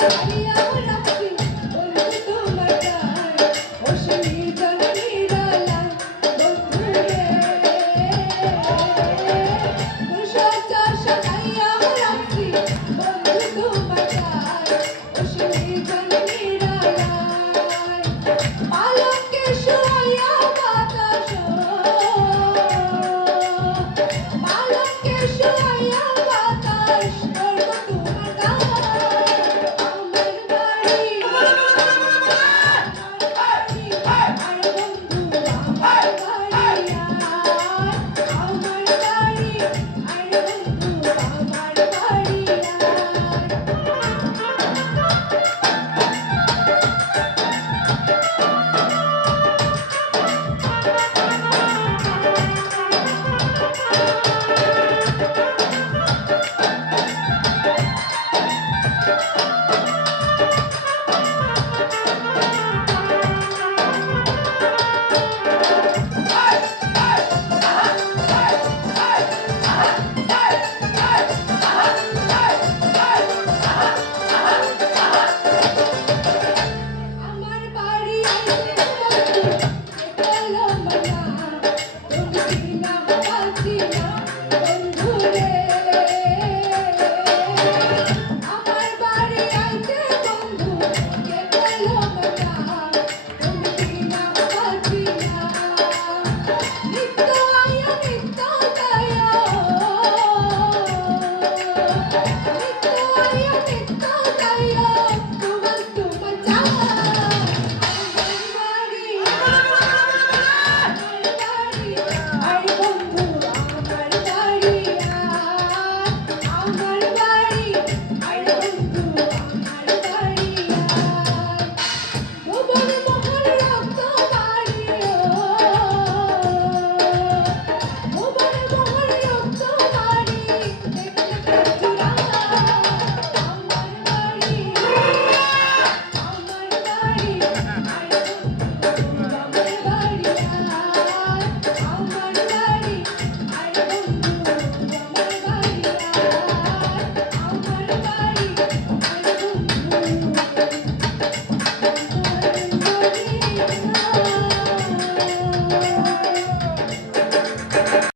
Yeah.